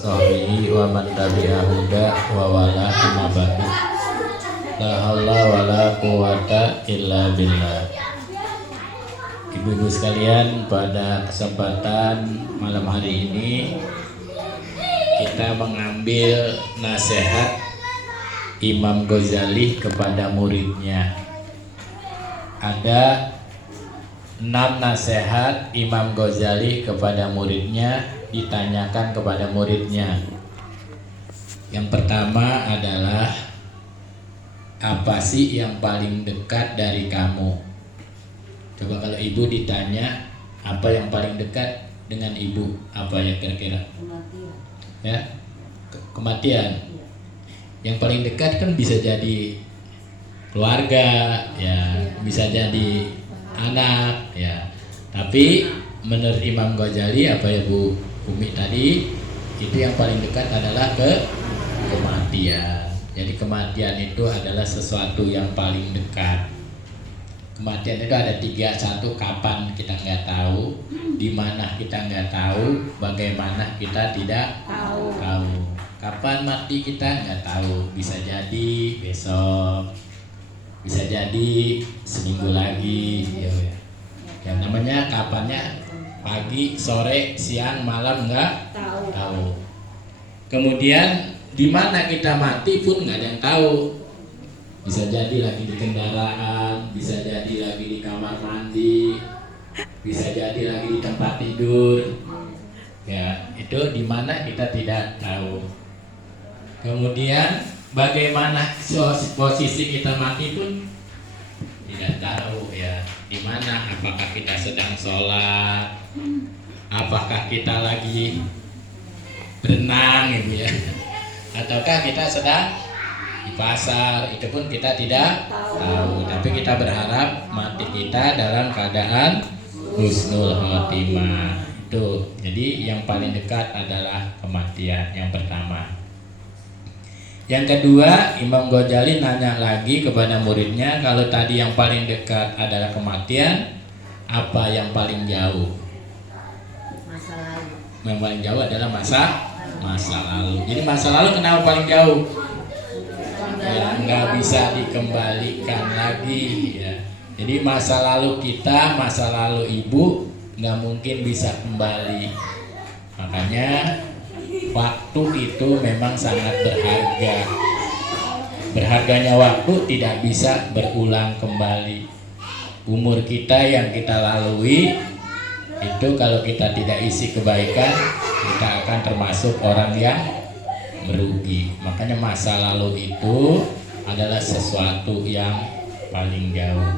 sahbihi wa man tabi'a huda wa wala amma ba'du. La haula wala quwata illa billah. Ibu-ibu sekalian, pada kesempatan malam hari ini kita mengambil nasihat Imam Ghazali kepada muridnya. Ada 6 nasihat Imam Ghazali kepada muridnya, ditanyakan kepada muridnya. Yang pertama adalah, apa sih yang paling dekat dari kamu? Coba kalau ibu ditanya, apa yang paling dekat dengan ibu? Apa ya kira-kira? Kematian. Ya, kematian. Yang paling dekat kan bisa jadi keluarga, ya, bisa jadi anak, ya. Tapi menurut Imam Ghazali, apa ya Bu Umi tadi, itu yang paling dekat adalah kematian. Jadi kematian itu adalah sesuatu yang paling dekat. Kematian itu ada 3. Satu, kapan kita nggak tahu, di mana kita nggak tahu, bagaimana kita tidak tahu. Kapan mati kita nggak tahu, bisa jadi besok, bisa jadi seminggu lagi, ya. Yang namanya kapannya pagi, sore, siang, malam nggak tahu. Kemudian di mana kita mati pun nggak ada yang tahu. Bisa jadi lagi di kendaraan, bisa jadi lagi di kamar mandi, bisa jadi lagi di tempat tidur. Ya, itu di mana kita tidak tahu. Kemudian bagaimana posisi kita mati pun tidak tahu, ya. Di mana, apakah kita sedang sholat, apakah kita lagi berenang, gitu ya, ataukah kita sedang di pasar, itu pun kita tidak tahu. Tapi kita berharap mati kita dalam keadaan husnul khotimah. Itu. Jadi yang paling dekat adalah kematian yang pertama. Yang kedua, Imam Ghazali nanya lagi kepada muridnya, kalau tadi yang paling dekat adalah kematian, apa yang paling jauh? Masa lalu. Yang paling jauh adalah masa lalu. Jadi masa lalu kenapa paling jauh? Ya, nggak bisa dikembalikan lagi, ya. Jadi masa lalu kita, masa lalu ibu nggak mungkin bisa kembali. Makanya waktu itu memang sangat berharga. Berharganya waktu tidak bisa berulang kembali. Umur kita yang kita lalui itu, kalau kita tidak isi kebaikan, kita akan termasuk orang yang merugi. Makanya masa lalu itu adalah sesuatu yang paling jauh.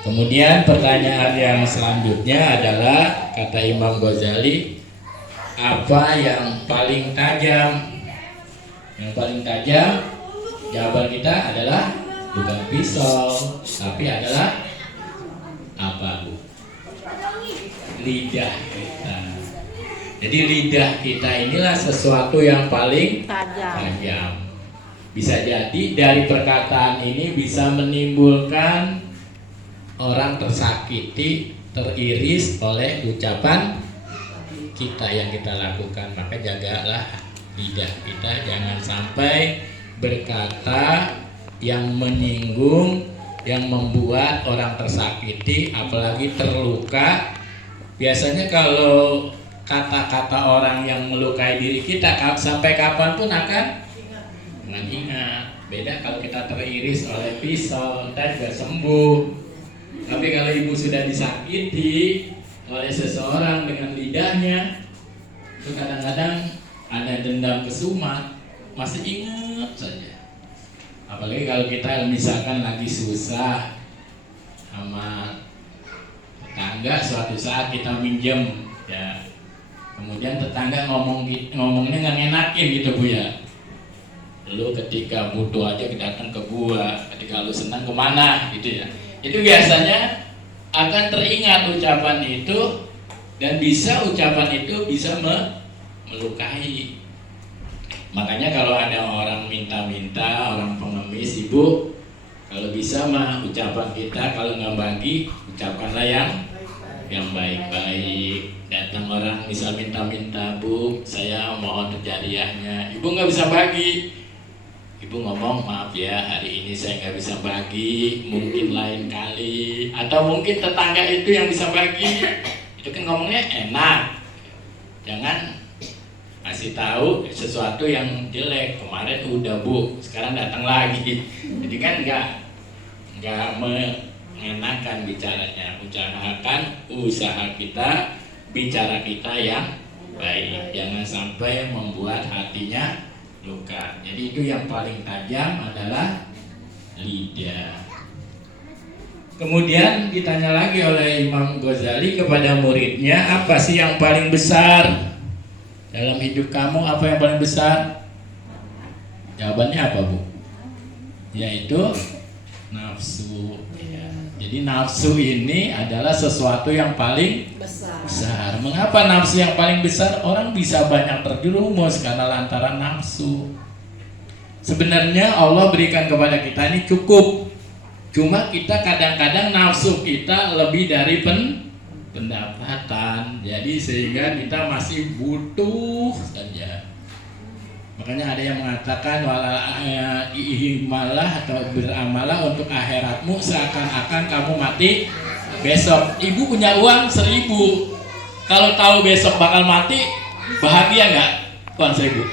Kemudian pertanyaan yang selanjutnya adalah, kata Imam Ghazali, apa yang paling tajam? Yang paling tajam, jawaban kita adalah bukan pisau, tapi adalah apa, Bu? Lidah kita. Jadi lidah kita inilah sesuatu yang paling tajam. Bisa jadi dari perkataan ini bisa menimbulkan orang tersakiti, teriris oleh ucapan kita yang kita lakukan. Maka jagalah lidah kita, jangan sampai berkata yang menyinggung, yang membuat orang tersakiti, apalagi terluka. Biasanya kalau kata-kata orang yang melukai diri kita, sampai kapanpun akan ingat. Beda kalau kita teriris oleh pisau, kita juga sembuh. Tapi kalau ibu sudah disakiti oleh seseorang dengan lidahnya, itu kadang-kadang ada dendam kesumat, masih ingat saja. Apalagi kalau kita misalkan lagi susah sama tetangga, suatu saat kita minjem, ya, kemudian tetangga ngomongnya nggak ngenakin gitu, Bu, ya. Lu ketika butuh aja datang ke gua, ketika lu senang kemana, gitu ya. Itu biasanya akan teringat ucapan itu, dan bisa ucapan itu bisa melukai. Makanya kalau ada orang minta-minta, orang pengemis, Ibu, kalau bisa mah ucapan kita kalau nggak bagi, ucapkanlah yang yang baik-baik. Datang orang misal minta-minta, Bu, saya mohon hadiahnya. Ibu nggak bisa bagi. Ibu ngomong, maaf ya, hari ini saya nggak bisa bagi, mungkin lain kali. Atau mungkin tetangga itu yang bisa bagi. Itu kan ngomongnya enak. Jangan kasih tahu sesuatu yang jelek. Kemarin udah Bu, sekarang datang lagi. Jadi kan nggak mengenakan bicaranya. Usaha kita, bicara kita yang baik. Jangan sampai membuat hatinya luka. Jadi itu yang paling tajam adalah lidah. Kemudian ditanya lagi oleh Imam Ghazali kepada muridnya, apa sih yang paling besar dalam hidup kamu? Apa yang paling besar? Jawabannya apa, Bu? Yaitu nafsu. Ya. Jadi nafsu ini adalah sesuatu yang paling besar. Mengapa nafsu yang paling besar? Orang bisa banyak terjerumus karena lantaran nafsu. Sebenarnya Allah berikan kepada kita ini cukup. Cuma kita kadang-kadang nafsu kita lebih dari pendapatan. Jadi sehingga kita masih butuh saja. Makanya ada yang mengatakan ihmalah atau beramalah untuk akhiratmu seakan-akan kamu mati besok. Ibu punya uang 1.000. Kalau tahu besok bakal mati, bahagia nggak uang 1.000?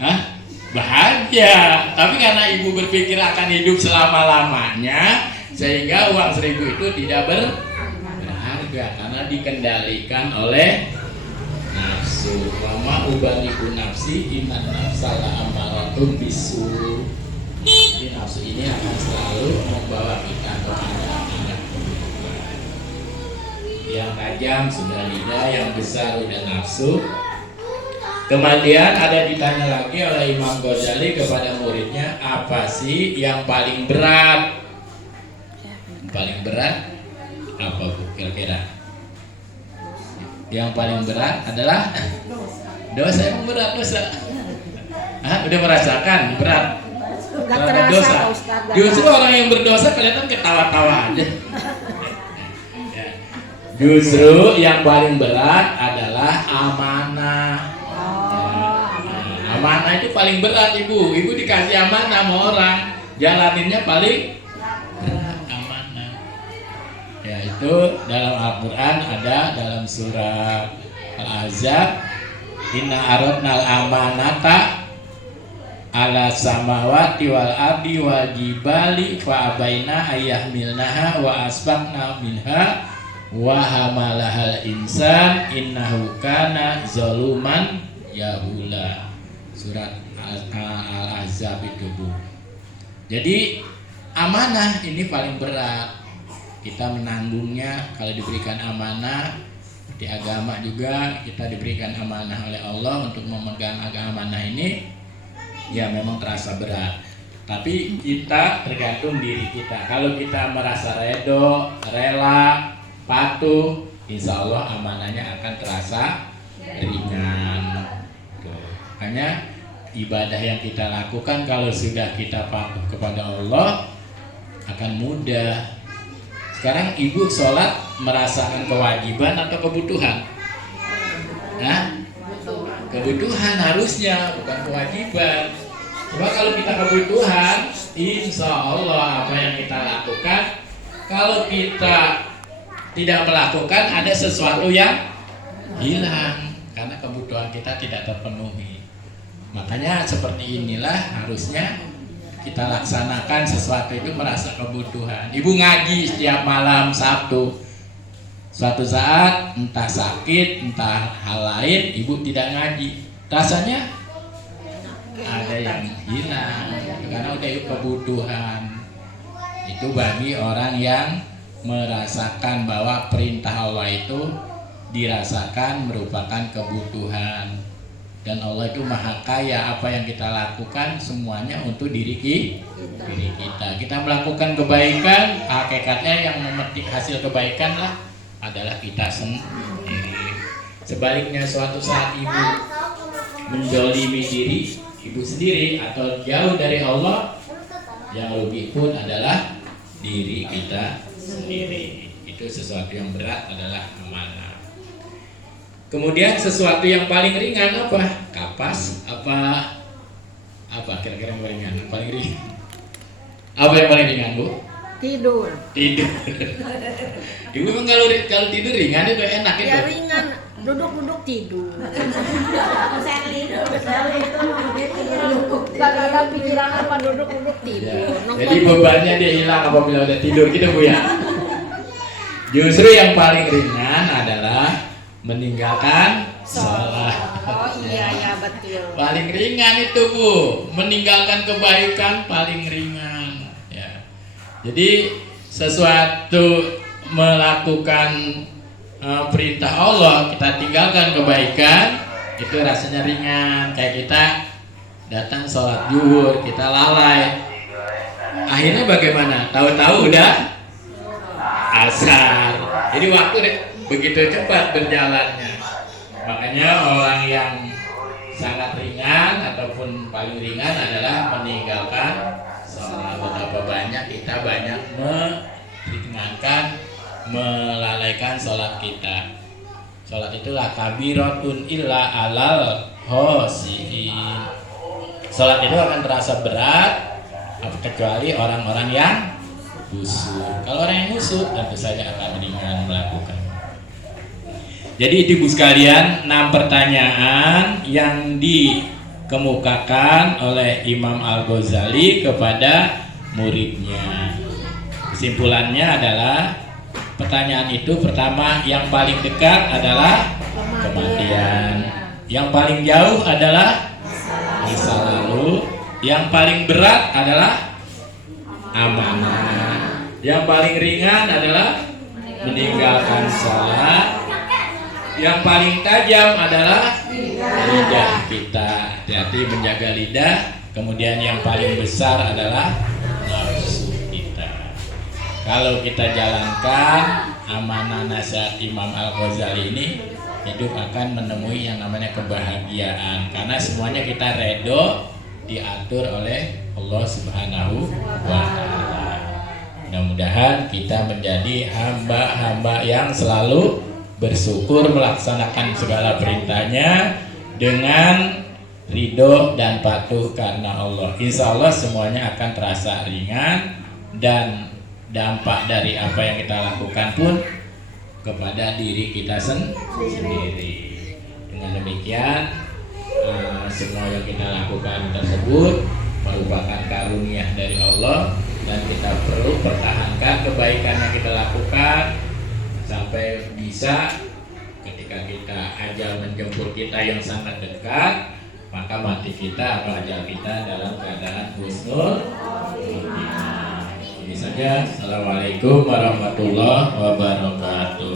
Hah? Bahagia. Tapi karena ibu berpikir akan hidup selama-lamanya, sehingga uang 1.000 itu tidak berharga karena dikendalikan oleh nafsu. Wama ubaliku nafsi inna nafsala amaratun bisu. Jadi nafsu ini akan selalu membawa kita kepada yang tajam sudah lidah, yang besar sudah nafsu. Kemudian ada ditanya lagi oleh Imam Ghazali kepada muridnya, apa sih yang paling berat? Yang paling berat apa, Bu, kira-kira? Yang paling berat adalah dosa. Yang berat dosa. Hah? Udah merasakan berat? Gak terasa, dosa. Pak Ustadz. Justru orang yang berdosa kelihatan ketawa-tawa aja. Ya. Justru yang paling berat adalah amanah. Amanah itu paling berat, Ibu. Ibu dikasih amanah sama orang, jalaninnya paling berat, amanah. Ya, itu dalam Al-Quran ada dalam surat Al-Ahzab, inna aradnal amanata ala samawati wal ardi wal jibali fa abaina ayyahmilnaha wa asbaqna minha wa hamalahal insan innahu kana zaluman yahula. Surat Al-Ahzab itu, Bu. Jadi amanah ini paling berat. Kita menanggungnya. Kalau diberikan amanah di agama juga, kita diberikan amanah oleh Allah untuk memegang amanah ini, ya memang terasa berat. Tapi kita tergantung diri kita. Kalau kita merasa redo, rela, patuh, insya Allah amanahnya akan terasa ringan. Makanya ibadah yang kita lakukan kalau sudah kita patuh kepada Allah akan mudah. Sekarang ibu sholat merasakan kewajiban atau kebutuhan? Nah, kebutuhan harusnya, bukan kewajiban. Coba kalau kita kebutuhan, insya Allah apa yang kita lakukan, kalau kita tidak melakukan ada sesuatu yang hilang karena kebutuhan kita tidak terpenuhi. Makanya seperti inilah harusnya kita laksanakan sesuatu itu merasa kebutuhan. Ibu ngaji setiap malam Sabtu. Suatu saat entah sakit, entah hal lain, ibu tidak ngaji. Rasanya ada yang hilang karena udah kebutuhan. Itu bagi orang yang merasakan bahwa perintah Allah itu dirasakan merupakan kebutuhan. Dan Allah itu maha kaya, apa yang kita lakukan semuanya untuk diri kita. Kita melakukan kebaikan, hakikatnya yang memetik hasil kebaikan lah adalah kita sendiri. Sebaliknya suatu saat ibu menjolimi diri ibu sendiri atau jauh dari Allah, yang rugi pun adalah diri kita sendiri. itu sesuatu yang berat adalah amanah. Kemudian sesuatu yang paling ringan apa? Kapas apa kira-kira yang paling ringan? Paling ringan. Apa yang paling ringan, Bu? Tidur. Tidur. Ibu memang kalau tidur ringan itu enak itu. Ya ringan. Duduk tidur. Sally itu nggak ada pikiran apa duduk tidur. Ya. Jadi bebannya dia hilang apabila udah tidur gitu Bu ya. Justru yang paling ringan adalah meninggalkan sholat. Oh iya ya betul. Paling ringan itu Bu, meninggalkan kebaikan paling ringan. Ya. Jadi sesuatu melakukan perintah Allah, kita tinggalkan kebaikan, itu rasanya ringan. Kayak kita datang sholat zuhur, kita lalai. Akhirnya bagaimana? Tahu-tahu udah asar. Jadi waktu begitu cepat berjalannya. Makanya orang yang sangat ringan ataupun paling ringan adalah meninggalkan sholat. Betapa banyak kita meringankan, melalaikan sholat kita. Sholat itulah kabiratun illa alal khoshiin. Sholat itu akan terasa berat kecuali orang-orang yang khusyuk. Kalau orang yang khusyuk tentu saja akan ringan melakukan. Jadi ibu sekalian, 6 pertanyaan yang dikemukakan oleh Imam Al-Ghazali kepada muridnya. Kesimpulannya adalah pertanyaan itu pertama, yang paling dekat adalah kematian, yang paling jauh adalah masa lalu, yang paling berat adalah amanah, yang paling ringan adalah meninggalkan sholat, yang paling tajam adalah lidah kita. Hati-hati menjaga lidah. Kemudian yang paling besar adalah nafsu kita. Kalau kita jalankan amanah nasihat Imam Al-Ghazali ini, hidup akan menemui yang namanya kebahagiaan. Karena semuanya kita redo diatur oleh Allah Subhanahu wa Ta'ala. Mudah-mudahan kita menjadi hamba-hamba yang selalu bersyukur, melaksanakan segala perintahnya dengan ridho dan patuh karena Allah. Insya Allah semuanya akan terasa ringan dan dampak dari apa yang kita lakukan pun kepada diri kita sendiri. Dengan demikian semua yang kita lakukan tersebut merupakan karunia dari Allah dan kita perlu pertahankan kebaikan yang kita lakukan sampai bisa ketika kita ajal menjemput kita yang sangat dekat, maka mati kita atau ajal kita dalam keadaan husnul khotimah. Ini saja. Assalamualaikum warahmatullahi wabarakatuh.